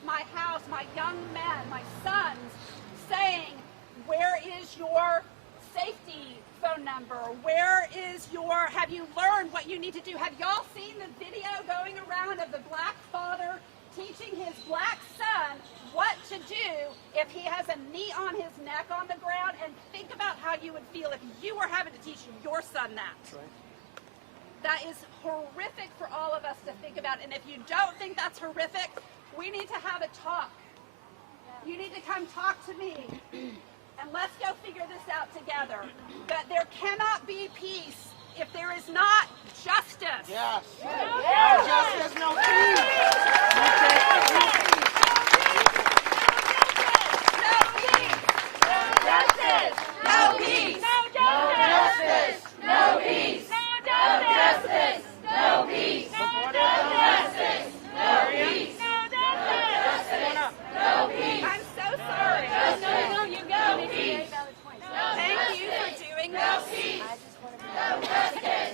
of my house, my young men, my sons, saying, where is your safety phone number? Where is your, have you learned what you need to do? Have y'all seen the video going around of the black father teaching his black son what to do if he has a knee on his neck on the ground? And think about how you would feel if you were having to teach your son that. Right. That is horrific for all of us to think about. And if you don't think that's horrific, we need to have a talk. You need to come talk to me. And let's go figure this out together. But there cannot be peace if there is not justice. Yes. Yes. No justice, no peace. No peace. No justice. No peace. No justice. No peace. No justice. No peace. No justice. No peace. No peace. I'm so sorry. No, you go. Thank you for doing this.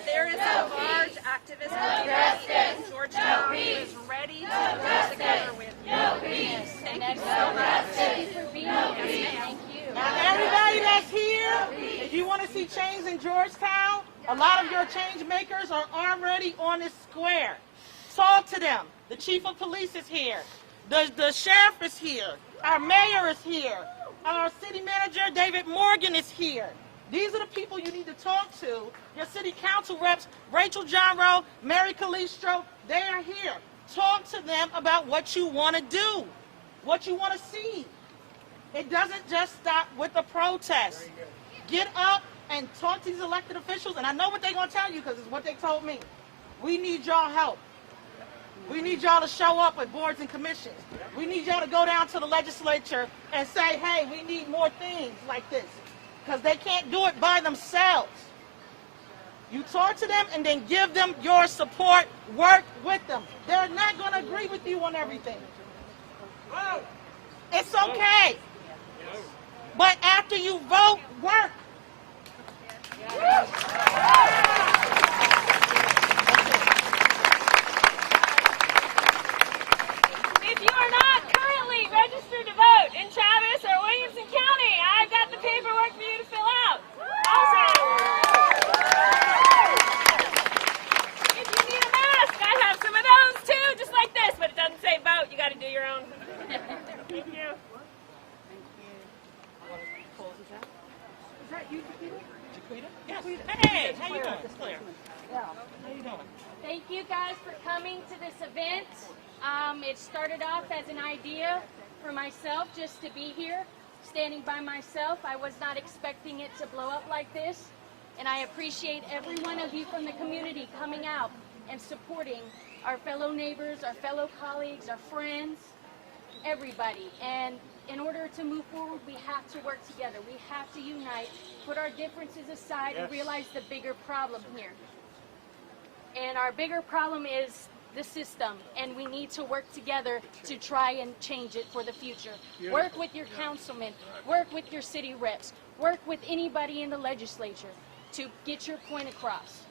There is a large activist community in Georgetown who is ready to work together with you. Thank you so much. Thank you for being here. Thank you. Now, everybody that's here, if you want to see change in Georgetown, a lot of your change makers are already on this square. Talk to them. The chief of police is here. The sheriff is here. Our mayor is here. Our city manager, David Morgan, is here. These are the people you need to talk to. Your city council reps, Rachel John Rowe, Mary Calistro, they are here. Talk to them about what you want to do, what you want to see. It doesn't just stop with the protest. Get up and talk to these elected officials, and I know what they're going to tell you because it's what they told me. We need y'all help. We need y'all to show up at boards and commissions. We need y'all to go down to the legislature and say, hey, we need more things like this. Because they can't do it by themselves. You talk to them and then give them your support. Work with them. They're not going to agree with you on everything. It's okay. But after you vote, work. If you are not currently registered to vote in Travis or Williamson County, I've got the paperwork for you to fill out. Awesome. If you need a mask, I have some of those too, just like this, but it doesn't say vote. You got to do your own. Thank you. Is that you, Jaquita? Yes. Hey, how you doing? It's Claire. How you doing? Thank you guys for coming to this event. It started off as an idea for myself just to be here, standing by myself. I was not expecting it to blow up like this, and I appreciate every one of you from the community coming out and supporting our fellow neighbors, our fellow colleagues, our friends, everybody. And in order to move forward, we have to work together. We have to unite, put our differences aside, and realize the bigger problem here. And our bigger problem is the system, and we need to work together to try and change it for the future. Work with your councilmen, work with your city reps, work with anybody in the legislature to get your point across.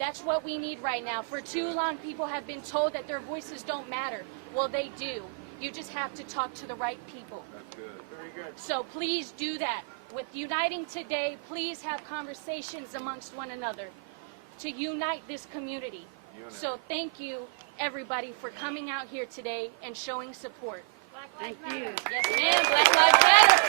That's what we need right now. For too long, people have been told that their voices don't matter. Well, they do. You just have to talk to the right people. That's good. Very good. So please do that. With Uniting Today, please have conversations amongst one another to unite this community. So thank you, everybody, for coming out here today and showing support. Black Lives Matter. Yes, ma'am. Black Lives Matter.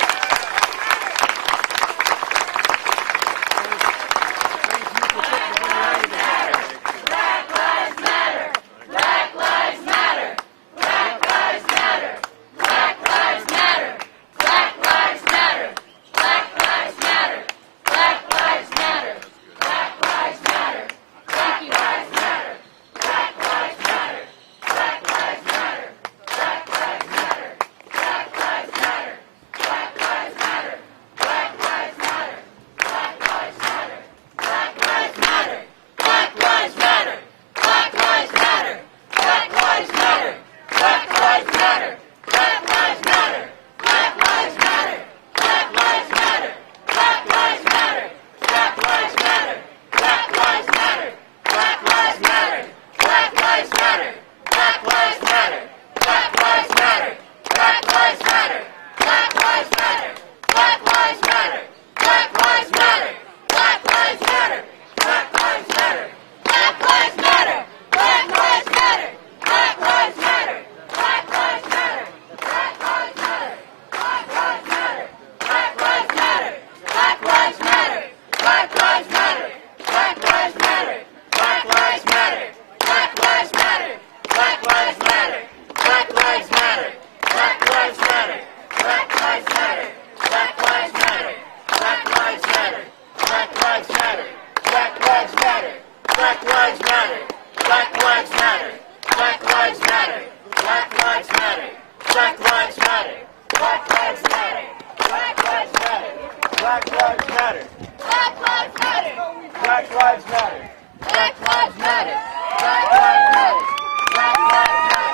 Lives Matter. Black Lives Matter. Black Lives Matter. Black Lives Matter.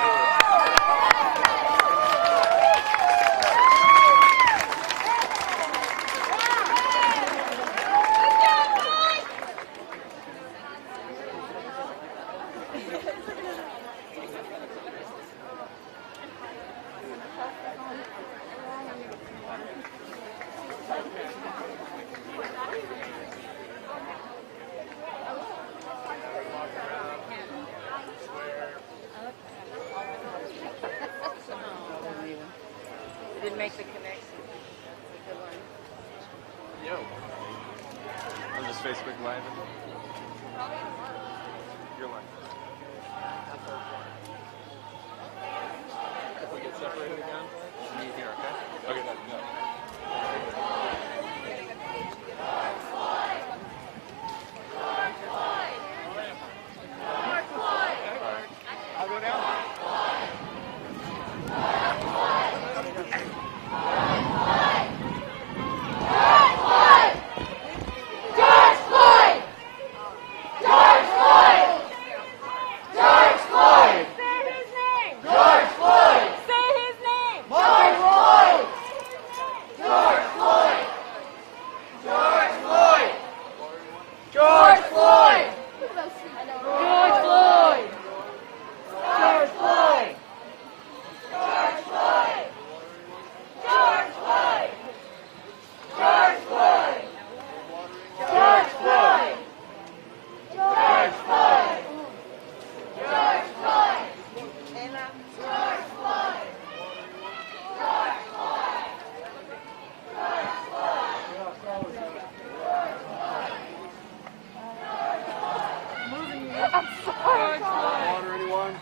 Didn't make the connection. Good one. Yo. I'm just Facebook Live. You're live. If we get separated again, meet here, okay? Okay, no. I'll go down. Water, anyone?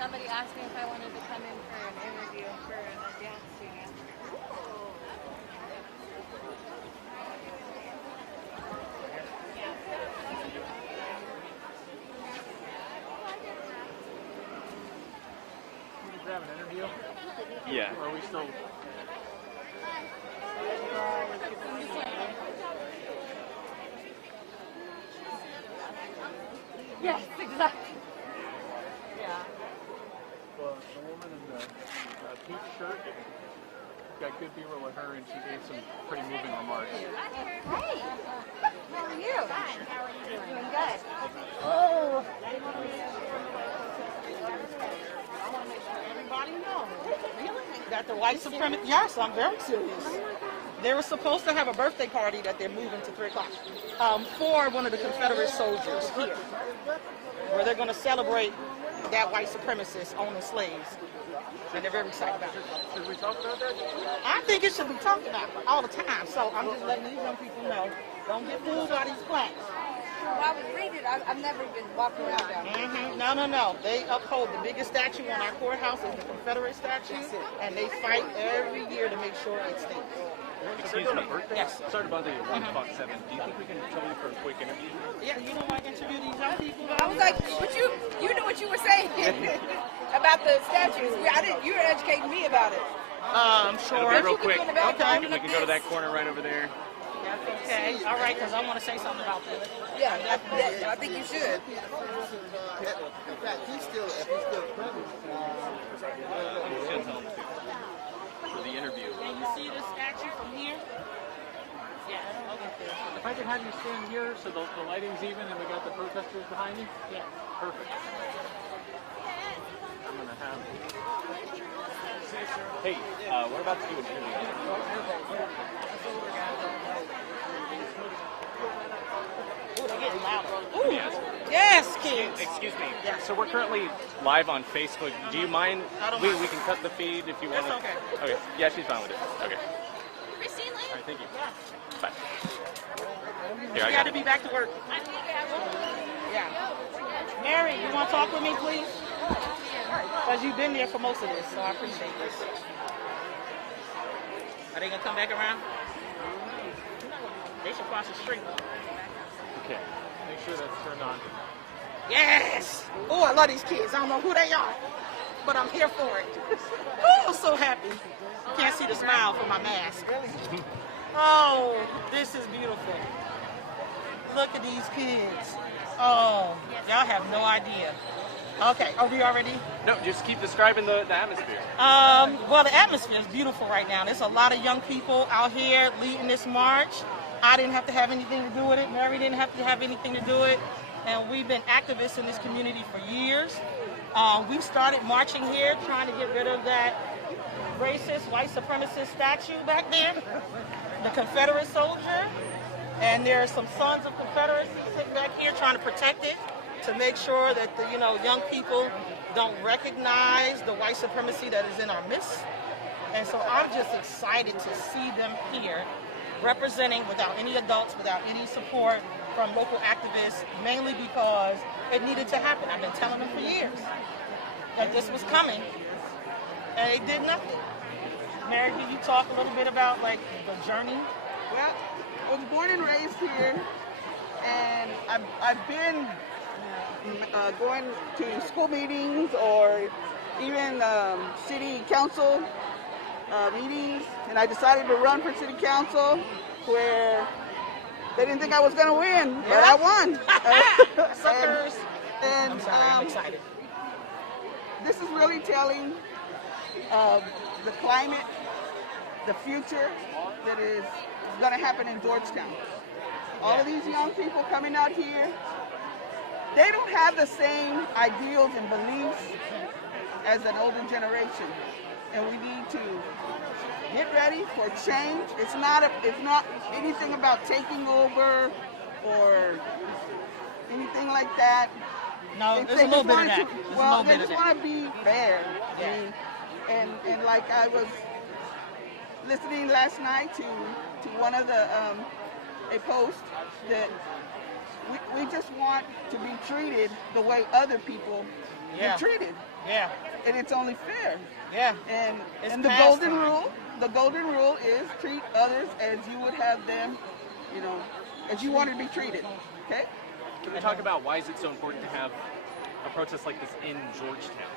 Somebody asked me if I wanted to come in for an interview for a dance studio. Did you have an interview? Yeah. Or are we still? Yes, exactly. Well, the woman in the pink shirt, got good B-roll with her, and she gave some pretty moving remarks. Hey, how are you? Fine. How are you doing? Doing good. Oh. Everybody knows that the white supremacists, yes, I'm very serious. They were supposed to have a birthday party that they're moving to 3 o'clock for one of the Confederate soldiers here, where they're going to celebrate that white supremacist owning slaves. And they're very excited about it. Should we talk about that? I think it should be talked about all the time. So I'm just letting these young people know, don't get fooled by these plaques. Well, I was reading. I've never even walked around down there. No. They uphold the biggest statue on our courthouse is the Confederate statue, and they fight every year to make sure it stays. Excuse me. Yes. Sorry to bother you. 1:07. Do you think we can trouble you for a quick interview? Yeah, you know I interview these young people. I was like, but you knew what you were saying about the statues. You were educating me about it. Sure. It'll be real quick. Okay. We can go to that corner right over there. Okay. All right, because I want to say something about this. Yeah, I think you should. In fact, if he's still president. For the interview. Can you see the statue from here? Yeah. If I could have you stand here so the lighting's even and we got the protesters behind you? Yeah. Perfect. I'm going to have... Hey, we're about to do an interview. Ooh, they're getting louder. Let me ask. Yes, kids. Excuse me. So we're currently live on Facebook. Do you mind? I don't We mind. can cut the feed if you want. That's okay. Okay. Yeah, she's fine with it. Okay. Christine, All right. Thank you. Bye. Here, You I got got to it. be back to work. Yeah. Mary, you want to talk with me, please? Because you've been there for most of this, so I appreciate this. Are they going to come back around? They should cross the street. Okay. Make sure that's turned on. Yes! Oh, I love these kids. I don't know who they are, but I'm here for it. Oh, I'm so happy. You can't see the smile from my mask. Oh, this is beautiful. Look at these kids. Oh, y'all have no idea. Okay, are we already? No, just keep describing the atmosphere. Well, the atmosphere is beautiful right now. There's a lot of young people out here leading this march. I didn't have to have anything to do with it. Mary didn't have to have anything to do with it. And we've been activists in this community for years. We started marching here, trying to get rid of that racist, white supremacist statue back there, the Confederate soldier. And there are some sons of Confederacy sitting back here trying to protect it, to make sure that the young people don't recognize the white supremacy that is in our midst. And so I'm just excited to see them here representing without any adults, without any support from local activists, mainly because it needed to happen. I've been telling them for years that this was coming, and they did nothing. Mary, can you talk a little bit about the journey? Well, I was born and raised here, and I've been going to school meetings or even city council meetings, and I decided to run for city council where they didn't think I was going to win, but I won. Suckers. And I'm sorry, I'm excited. this is really telling of the climate, the future that is going to happen in Georgetown. All of these young people coming out here, they don't have the same ideals and beliefs as an older generation, and we need to get ready for change. It's not anything about taking over or anything like that. No, there's a little bit of that. Well, they just want to be fair. I mean, and like I was listening last night to one of the a post that we just want to be treated the way other people get treated. Yeah. And it's only fair. Yeah. And the golden rule is treat others as you would have them, you know, as you want to be treated. Okay? Can we talk about why is it so important to have a protest like this in Georgetown?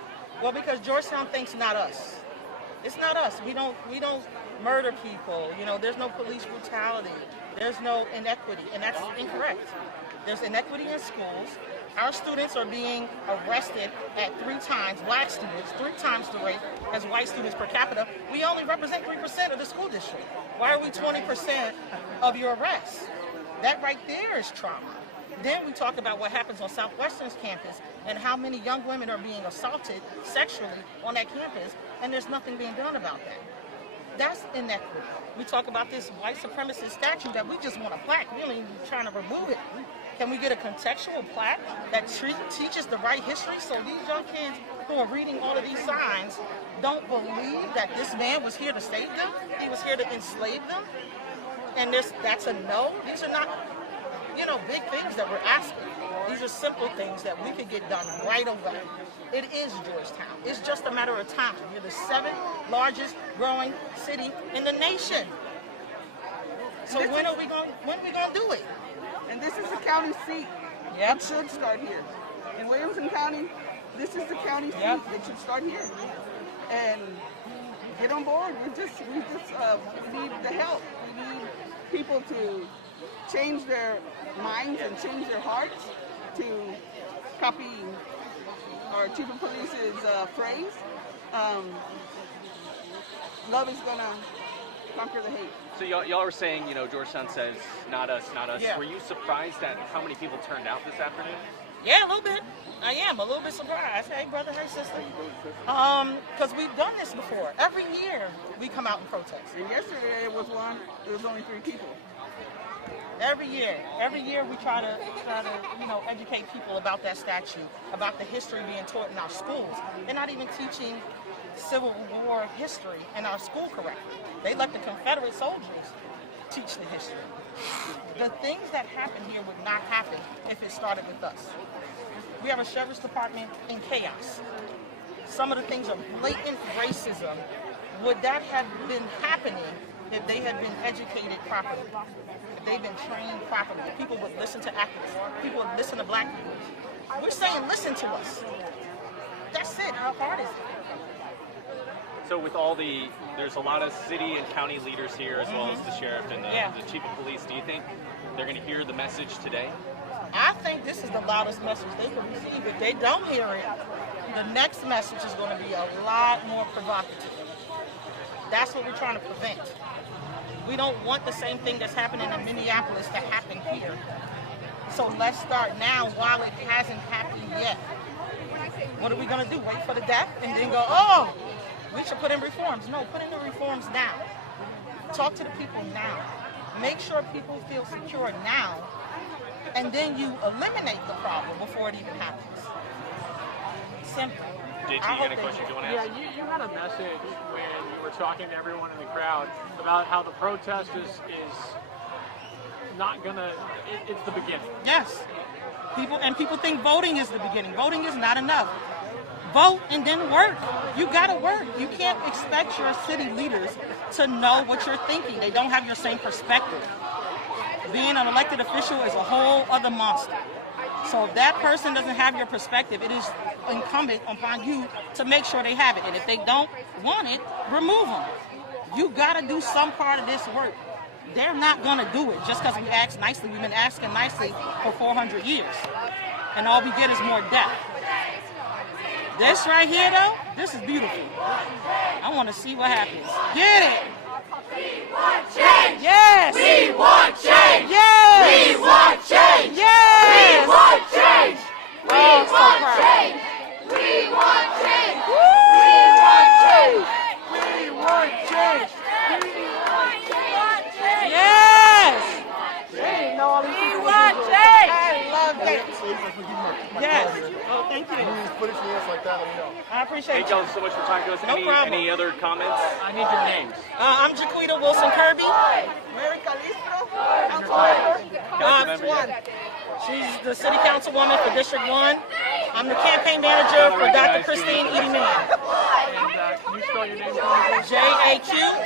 Well, because Georgetown thinks not us. It's not us. We don't murder people. You know, there's no police brutality. There's no inequity, and that's incorrect. There's inequity in schools. Our students are being arrested at 3 times, black students, 3 times the rate as white students per capita. We only represent 3% of the school district. Why are we 20% of your arrests? That right there is trauma. Then we talk about what happens on Southwestern's campus and how many young women are being assaulted sexually on that campus, and there's nothing being done about that. That's inequity. We talk about this white supremacist statue that we just want a plaque. We're really trying to remove it. Can we get a contextual plaque that teaches the right history so these young kids who are reading all of these signs don't believe that this man was here to save them? He was here to enslave them? And that's a no? These are not, you know, big things that we're asking. These are simple things that we could get done right away. It is Georgetown. It's just a matter of time. We're the 7th largest growing city in the nation. So when are we going to do it? And this is the county seat. Yep. It should start here. In Williamson County, this is the county seat. Yep. It should start here. And get on board. We need the help. We need people to change their minds and change their hearts to copy our chief of police's phrase. Love is gonna conquer the hate. So y'all are saying, you know, Georgetown says, not us, not us. Yeah. Were you surprised at how many people turned out this afternoon? Yeah, a little bit. I am a little bit surprised. Hey, brother, hey, sister. Because we've done this before. Every year we come out and protest. And yesterday it was only 3 people. Every year we try to you know, educate people about that statue, about the history being taught in our schools. They're not even teaching Civil War history in our school correctly. They let the Confederate soldiers teach the history. The things that happen here would not happen if it started with us. We have a sheriff's department in chaos. Some of the things are blatant racism. Would that have been happening if they had been educated properly? If they'd been trained properly? If people would listen to activists? People would listen to black people? We're saying listen to us. That's it. How hard is it? So with there's a lot of city and county leaders here, as well as the sheriff and the chief of police. Do you think they're going to hear the message today? I think this is the loudest message they can receive. If they don't hear it, the next message is going to be a lot more provocative. That's what we're trying to prevent. We don't want the same thing that's happening in Minneapolis to happen here. So let's start now while it hasn't happened yet. What are we going to do? Wait for the death and then go, oh, we should put in reforms. No, put in the reforms now. Talk to the people now. Make sure people feel secure now, and then you eliminate the problem before it even happens. Simple. JT, you got a question you want to ask? Yeah, you had a message when you were talking to everyone in the crowd about how the protest is not gonna, it's the beginning. Yes. People think voting is the beginning. Voting is not enough. Vote and then work. You gotta work. You can't expect your city leaders to know what you're thinking. They don't have your same perspective. Being an elected official is a whole other monster. So if that person doesn't have your perspective, it is incumbent upon you to make sure they have it. And if they don't want it, remove them. You gotta do some part of this work. They're not gonna do it just because we ask nicely. We've been asking nicely for 400 years. And all we get is more death. This right here, though, this is beautiful. I want to see what happens. Get it! We want change! Yes! We want change! Yes! We want change! Yes! We want change! We Oh, so want proud. change! We want change! Woo! We want change! We want change! Yes! We want change! I love that. Yes. Oh, thank you. Footage from this like that, let me know. I appreciate Thank you. y'all so much for talking to us. No problem. Any other comments? I need your names. I'm Jaquita Wilson Kirby. Mary Calistro, Councilmember, Councilmember. yeah. She's the city councilwoman for District 1. I'm the campaign manager for Dr. Christine Edie Man. And can you spell your name for me? Jaquuita.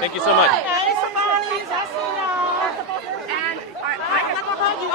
Thank you so much. Hey, Somali's, I see y'all. And I have a hug you.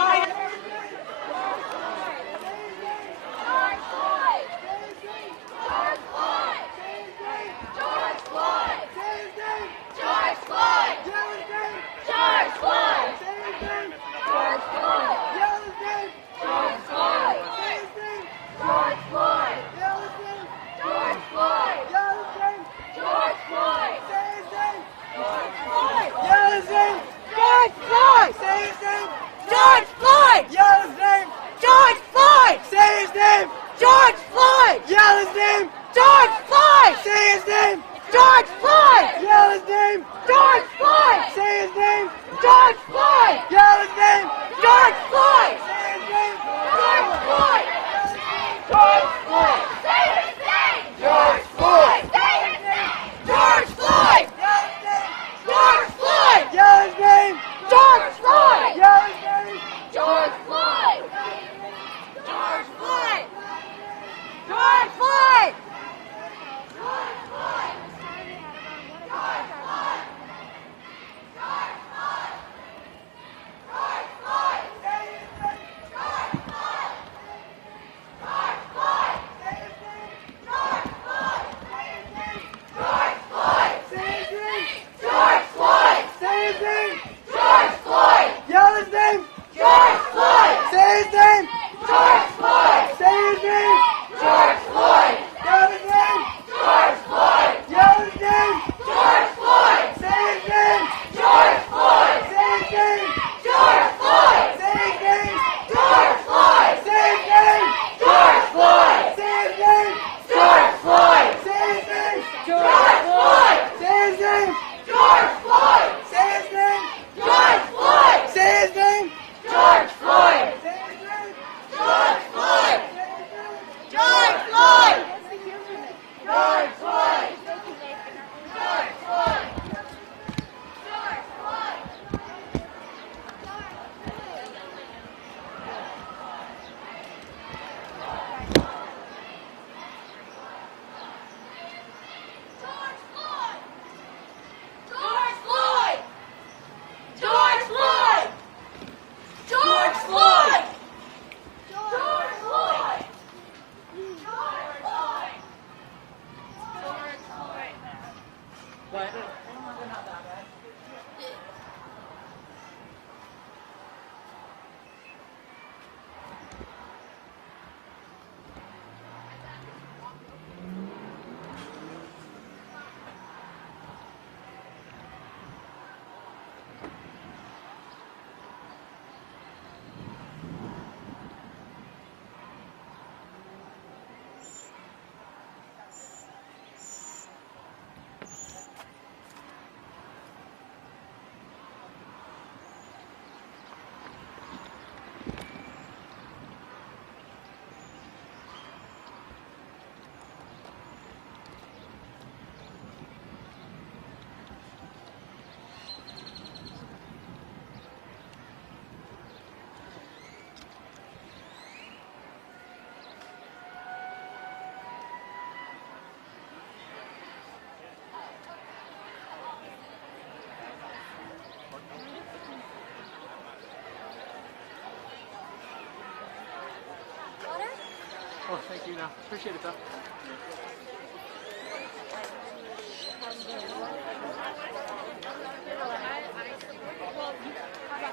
Oh, thank you. Now, appreciate it, though.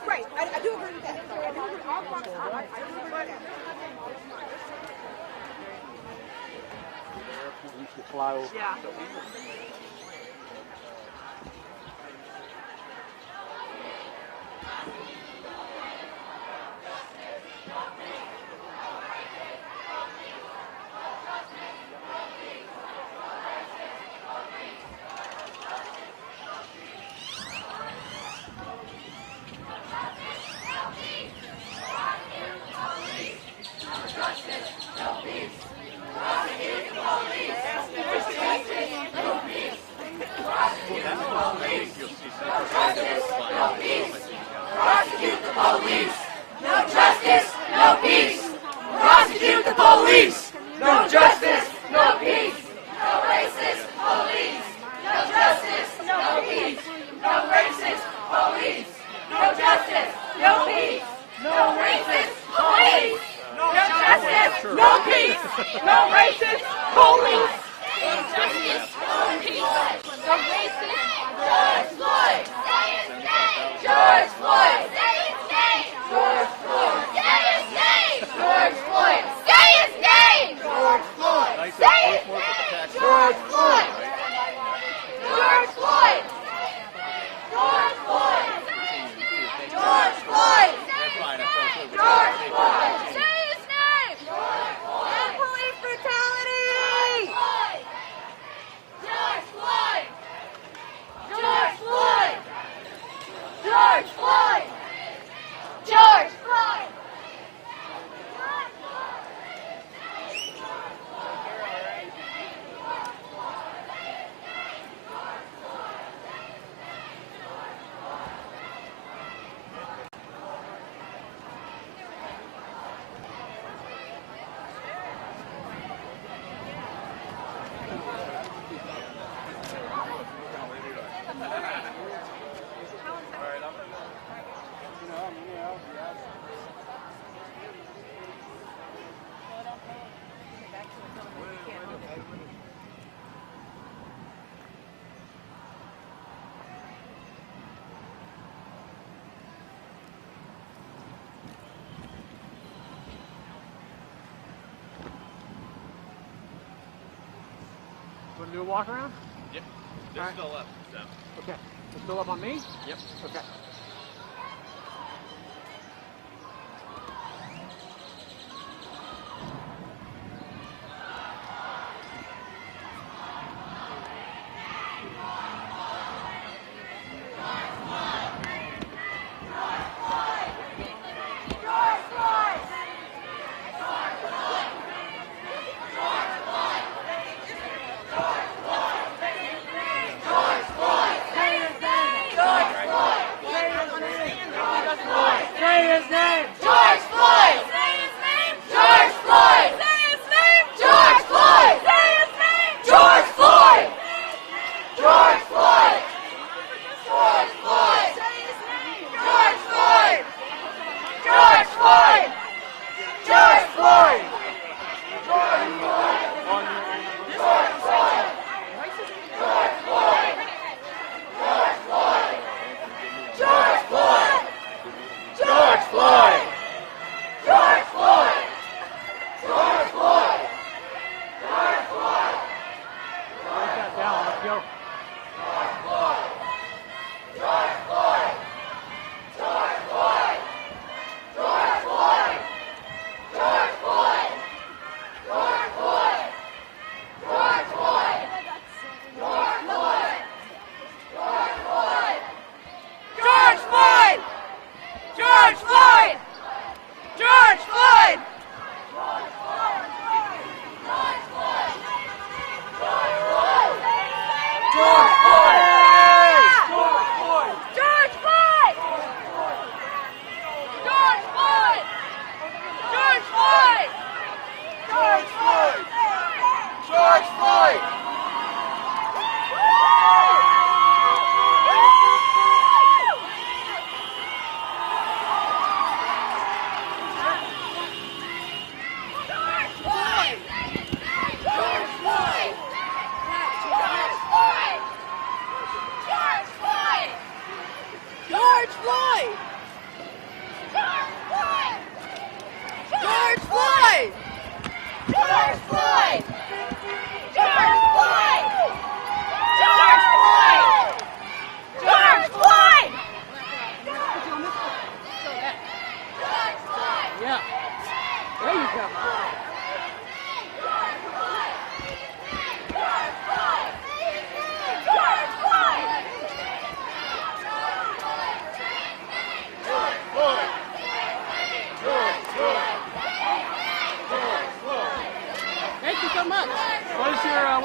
Right, I do agree with that. I do agree with all parts. I do agree with that. You should fly over. Yeah. You'll see justice, no peace. Prosecute the police. No justice, no peace. No racist police. No justice, no peace. No racist police. No justice, no peace. No racist police. No justice, no peace. No racist police. No justice, no peace. No racist. George Floyd. Say his name. George Floyd. Say his name. George Floyd. Say his name. George Floyd. Say his name. George Floyd. Say his name. George Floyd. George Floyd. George Floyd. George Floyd. George Floyd. Say his name. End police brutality. George Floyd. George Floyd. George Floyd. George Floyd. Want to do a walk around? Yep. They're All right. still up. So. Okay. They're still up on me? Yep. Okay.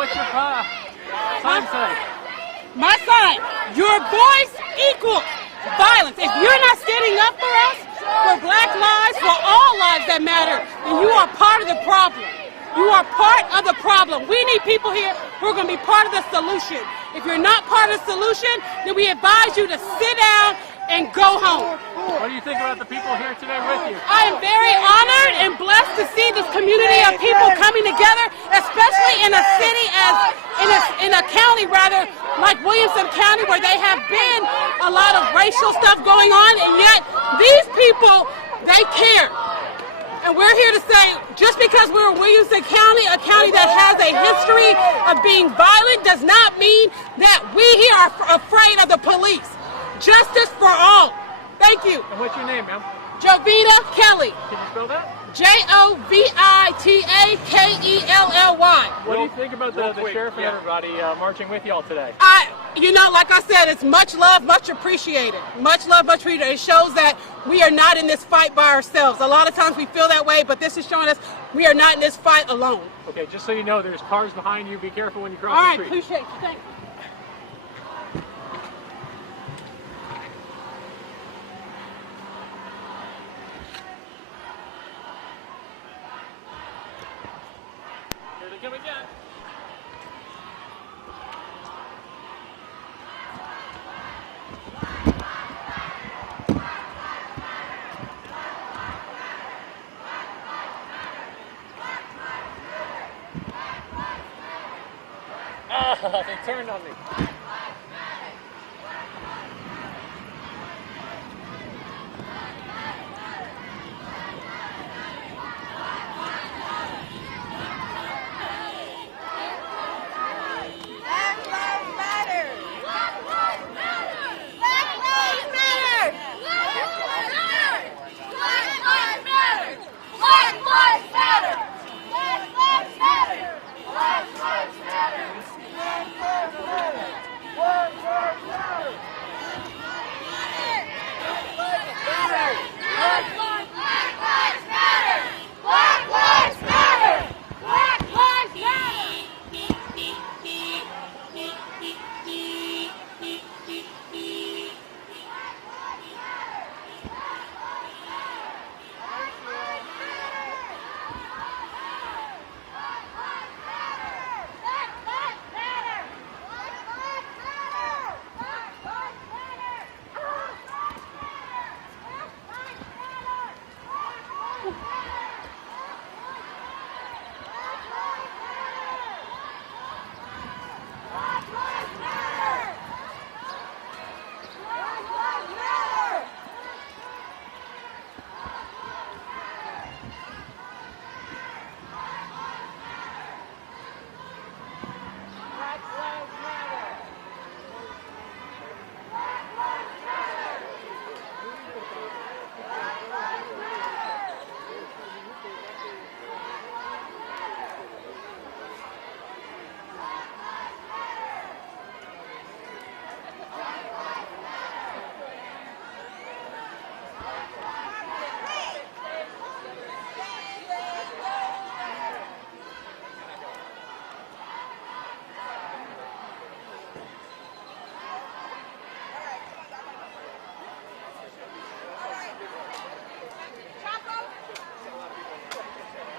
What's your sign say? My sign, your voice equals violence. If you're not standing up for us, for Black lives, for all that matter, then you are part of the problem. You are part of the problem. We need people here who are going to be part of the solution. If you're not part of the solution, then we advise you to sit down and go home. What do you think about the people here today with you? I am very honored and blessed to see this community of people coming together, especially in a city in a county rather like Williamson County, where they have been a lot of racial stuff going on, and yet these people, they care. And we're here to say, just because we're in Williamson County, a county that has a history of being violent, does not mean that we here are afraid of the police. Justice for all. Thank you. And what's your name, ma'am? Jovita Kelly. Can you spell that? Jovitakelly. What do you think about the sheriff and everybody marching with y'all today? Like I said, it's much love, much appreciated. Much love, much appreciated. It shows that we are not in this fight by ourselves. A lot of times we feel that way, but this is showing us we are not in this fight alone. Okay, just so you know, there's cars behind you. Be careful when you cross All the right, street. appreciate you. Thank you. Here they come again. They turned on me.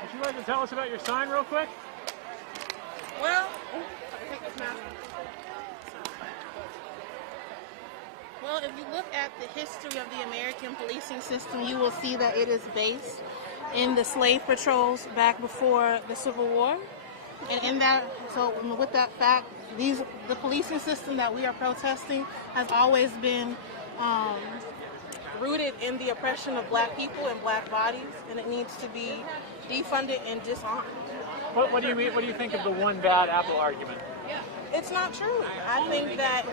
Would you like to tell us about your sign real quick? Well, if you look at the history of the American policing system, you will see that it is based in the slave patrols back before the Civil War. And in that, so with that fact, the policing system that we are protesting has always been rooted in the oppression of black people and black bodies, and it needs to be defunded and disarmed. What do you mean? What do you think of the one bad apple argument? It's not true. I think that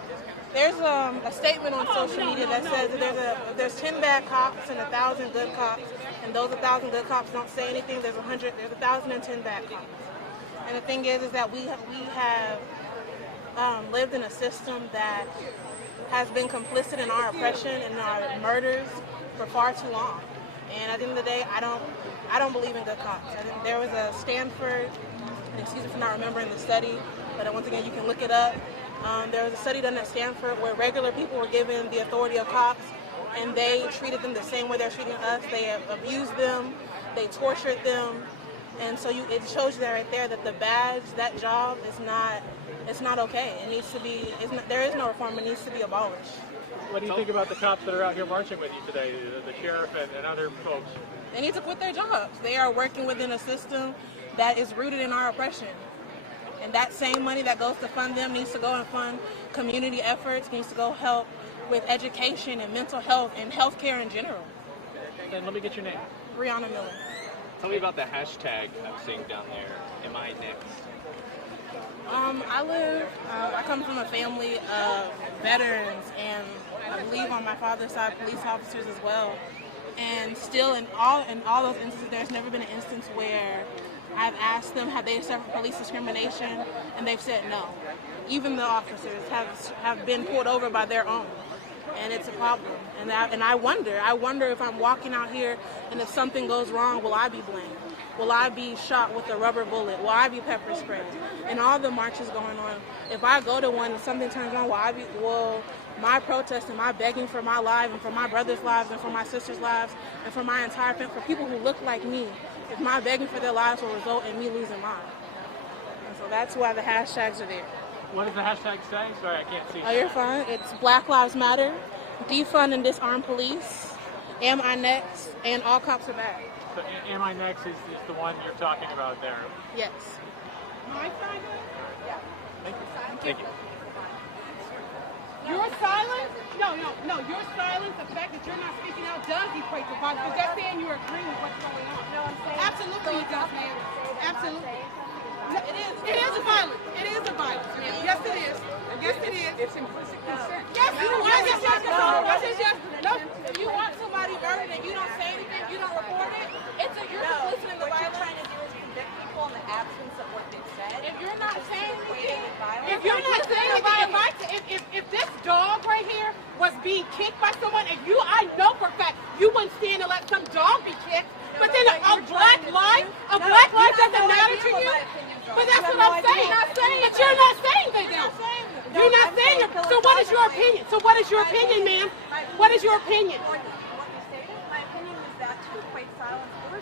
there's a statement on social media that says that there's 10 bad cops and 1,000 good cops, and those 1,000 good cops don't say anything. There's 1,010 bad cops. And the thing is that we have lived in a system that has been complicit in our oppression and our murders for far too long. And at the end of the day, I don't believe in good cops. I think there was a Stanford, and excuse me for not remembering the study, but once again, you can look it up. There was a study done at Stanford where regular people were given the authority of cops, and they treated them the same way they're treating us. They abused them. they tortured them. And so it shows you that right there that the badge, that job is not, it's not okay. It needs to be, there is no reform, it needs to be abolished. What do you think about the cops that are out here marching with you today, the sheriff and other folks? They need to quit their jobs. They are working within a system that is rooted in our oppression. And that same money that goes to fund them needs to go and fund community efforts, needs to go help with education and mental health and healthcare in general. And let me get your name. Brianna Miller. Tell me about the hashtag I'm seeing down there. Am I next? I come from a family of veterans, and I believe on my father's side, police officers as well. And still, in all those instances, there's never been an instance where I've asked them, have they suffered police discrimination, and they've said no. Even the officers have been pulled over by their own, and it's a problem. And I wonder if I'm walking out here, and if something goes wrong, will I be blamed? Will I be shot with a rubber bullet? Will I be pepper sprayed? And all the marches going on, if I go to one and something turns on, will my protest and my begging for my life and for my brother's lives and for my sister's lives and for my entire family, for people who look like me, if my begging for their lives will result in me losing mine. And so that's why the hashtags are there. What does the hashtag say? Sorry, I can't see. Oh, you're fine. It's Black Lives Matter, defund and disarm police, am I next, and all cops are bad. So Am I Next is the one you're talking about there. Yes. My side? Yeah. Thank you. Your silence? No. Your silence, the fact that you're not speaking out does equate to violence. Because that's saying you're agreeing with what's going on. No, I'm saying. Absolutely it does, man. Absolutely. No, it is a violence. It is a violence. Yes, it is. Yes, it is. It's implicit consent. Yes, yes. No, if you want somebody murdered and you don't say anything, you don't report it, you're complicit in the violence. What you're trying to do is convict people in the absence of what they've said. If you're not saying anything, if you're not saying anything, if this dog right here was being kicked by someone, and I know for a fact you wouldn't stand and let some dog be kicked. But then a black life doesn't matter to you. But that's what I'm saying. But you're not saying that now. You're not saying it. So what is your opinion? Ma'am? What is your opinion? What you stated, my opinion is that to equate silence or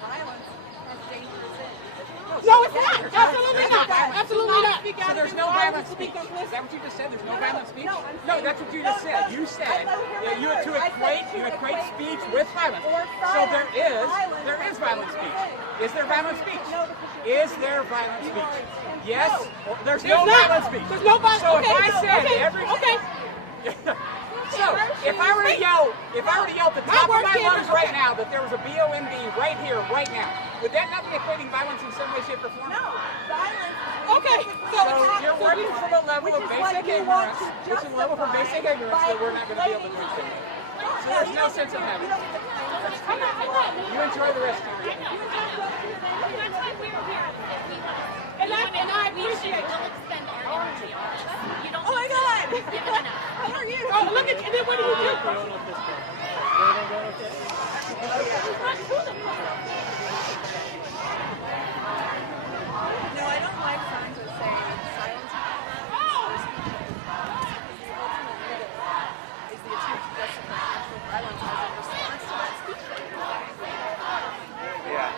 violence as dangerous is. No, it's not. Absolutely not. Absolutely not. So there's no violent speech. Is that what you just said? There's no violent speech? No, that's what you just said. You said that you equate speech with violence. So there is violent speech. Is there violent speech? Is there violent speech? Yes. There's no violent speech. There's no violent. So if I said okay. So if I were to yell at the top of my lungs right now that there was a BOMB right here, right now, would that not be equating violence in some way, shape, or form? No, violence. Okay. So you're working from a level of basic ignorance, that we're not going to be able to do things. So there's no sense of having it. You enjoy the rest of your day. And I appreciate it. Oh my God! How are you? Oh, look at you. And then what do you do? No, I don't like signs that say silence is the attempt to justify actual violence as a response to that speech. Yeah.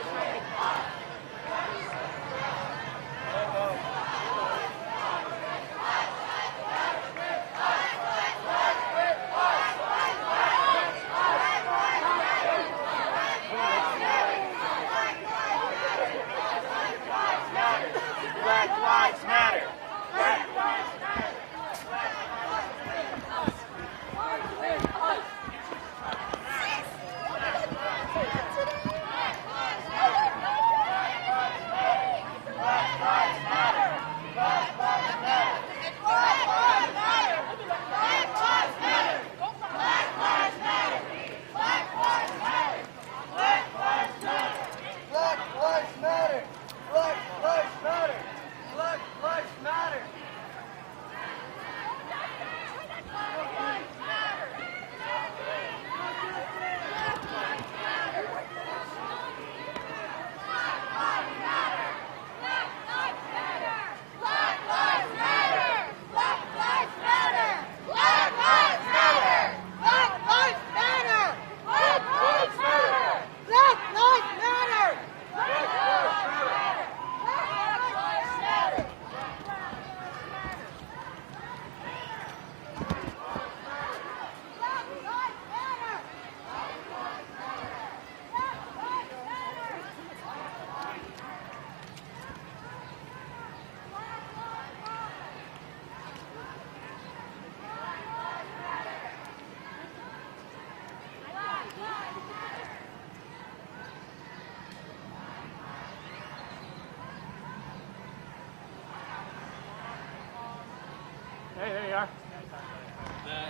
are?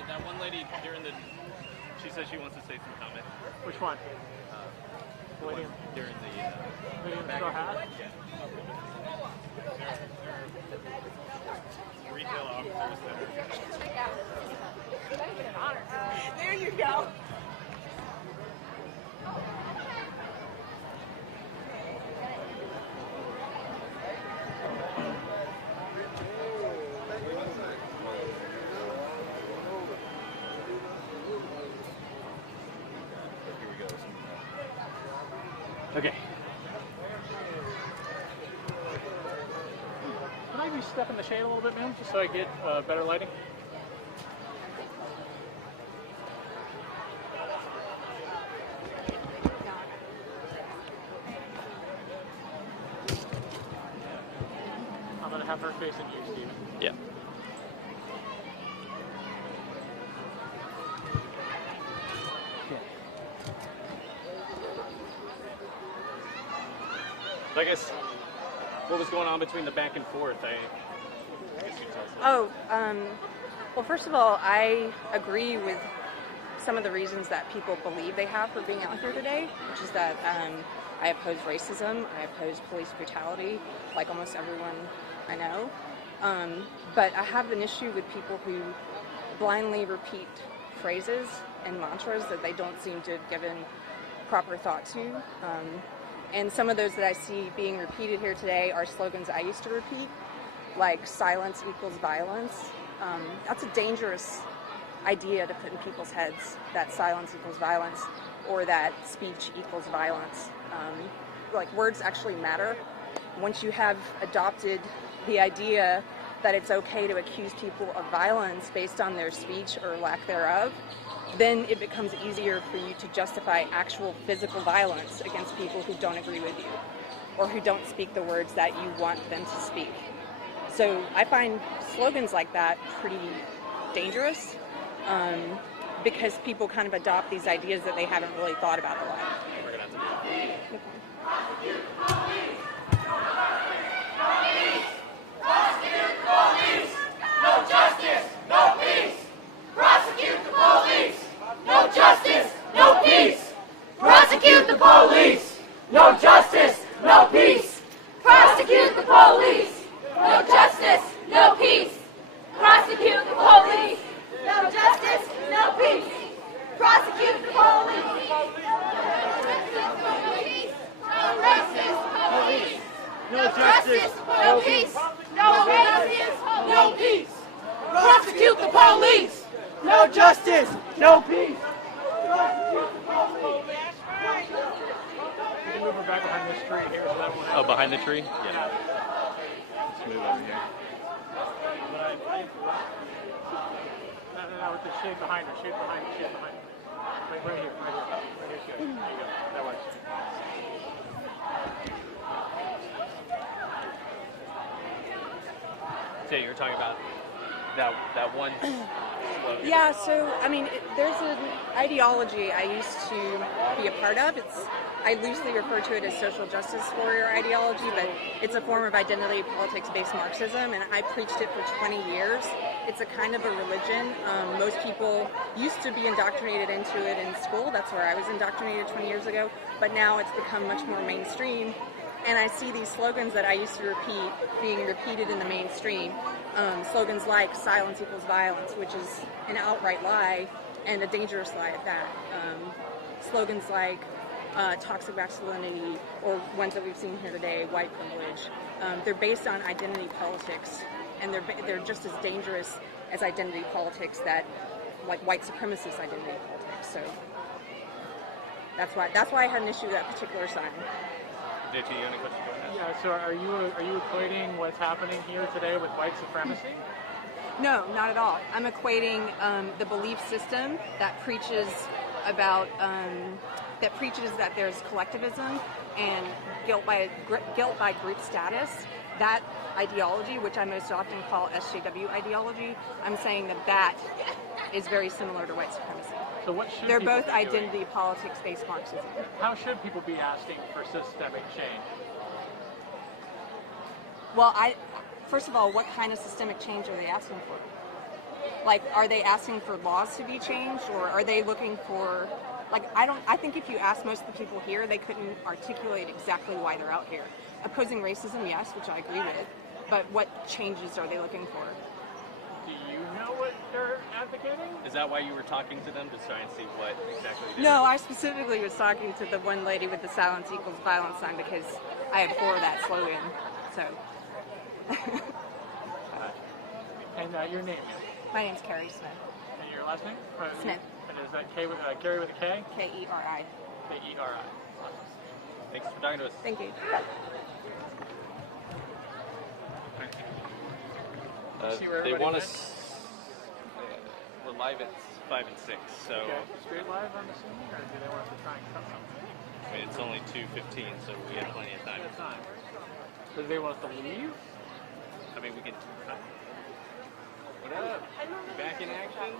That one lady during the, she says she wants to say some comment. Which one? During the straw hat? retail officers that There you go. Okay. Can I just step in the shade a little bit, ma'am, just so I get better lighting? I'm going to have her facing you, Steven. Yeah. I guess, what was going on between the back and forth? I guess you tell us. Well, first of all, I agree with some of the reasons that people believe they have for being out here today, which is that I oppose racism, I oppose police brutality, like almost everyone I know. But I have an issue with people who blindly repeat phrases and mantras that they don't seem to have given proper thought to. And some of those that I see being repeated here today are slogans I used to repeat, like silence equals violence. That's a dangerous idea to put in people's heads, that silence equals violence, or that speech equals violence. Like, words actually matter. Once you have adopted the idea that it's okay to accuse people of violence based on their speech or lack thereof, then it becomes easier for you to justify actual physical violence against people who don't agree with you or who don't speak the words that you want them to speak. So I find slogans like that pretty dangerous because people kind of adopt these ideas that they haven't really thought about a lot. We're going to have to do it. No justice, no peace. Prosecute the police. No justice, no peace. Prosecute the police. No justice, no peace. Prosecute the police. No justice, no peace. Prosecute the police. No justice, no peace. Prosecute the police. No racist police. No justice, no peace. No justice, no peace. Prosecute the police. No justice, no peace. You can move her back behind this tree here so that one. Oh, behind the tree? Yeah. Let's move over here. No, with the shade behind her, shade behind her, shade behind her. Right here, right here. Right here's good. There you go. That works. So you're talking about that one slogan. Yeah, so, I mean, there's an ideology I used to be a part of. I loosely refer to it as social justice warrior ideology, but it's a form of identity politics-based Marxism, and I preached it for 20 years. It's a kind of a religion. Most people used to be indoctrinated into it in school. That's where I was indoctrinated 20 years ago, but now it's become much more mainstream. And I see these slogans that I used to repeat being repeated in the mainstream. Slogans like silence equals violence, which is an outright lie and a dangerous lie at that. Slogans like toxic masculinity, or ones that we've seen here today, white privilege. They're based on identity politics, and they're just as dangerous as identity politics that, like, white supremacist identity politics. So that's why I had an issue with that particular sign. JT, you have any questions on that? Yeah, so are you equating what's happening here today with white supremacy? No, not at all. I'm equating the belief system that preaches about that there's collectivism and guilt by group status. That ideology, which I most often call SJW ideology, I'm saying that is very similar to white supremacy. So what should They're people both be identity doing? politics-based Marxism. How should people be asking for systemic change? Well, first of all, what kind of systemic change are they asking for? Like, are they asking for laws to be changed, or are they looking for, like, I think if you ask most of the people here, they couldn't articulate exactly why they're out here. Opposing racism, yes, which I agree with, but what changes are they looking for? Do you know what they're advocating? Is that why you were talking to them, to try and see what exactly they No, I specifically was talking to the one lady with the silence equals violence sign because I abhor that slogan. So. And your name? My name's Carrie Smith. And your last name? Smith. And is that Carrie with a K? K-E-R-I. K-E-R-I. Thanks for talking to us. Thank you. They want us. We're live at 5 and 6, so. Okay. Straight live, I'm assuming, or do they want us to try and cut something? I mean, it's only 2:15, so we have plenty of time. So do they want us to leave? I mean, we can. What up? Back in action?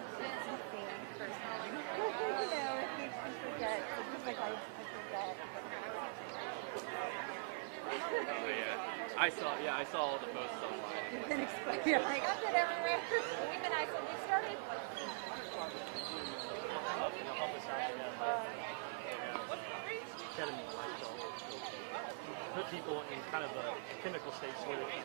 Oh yeah, I saw all the posts online. Yeah. Like, I've been everywhere. We've been isolated. We started. Put people in kind of a chemical state so they can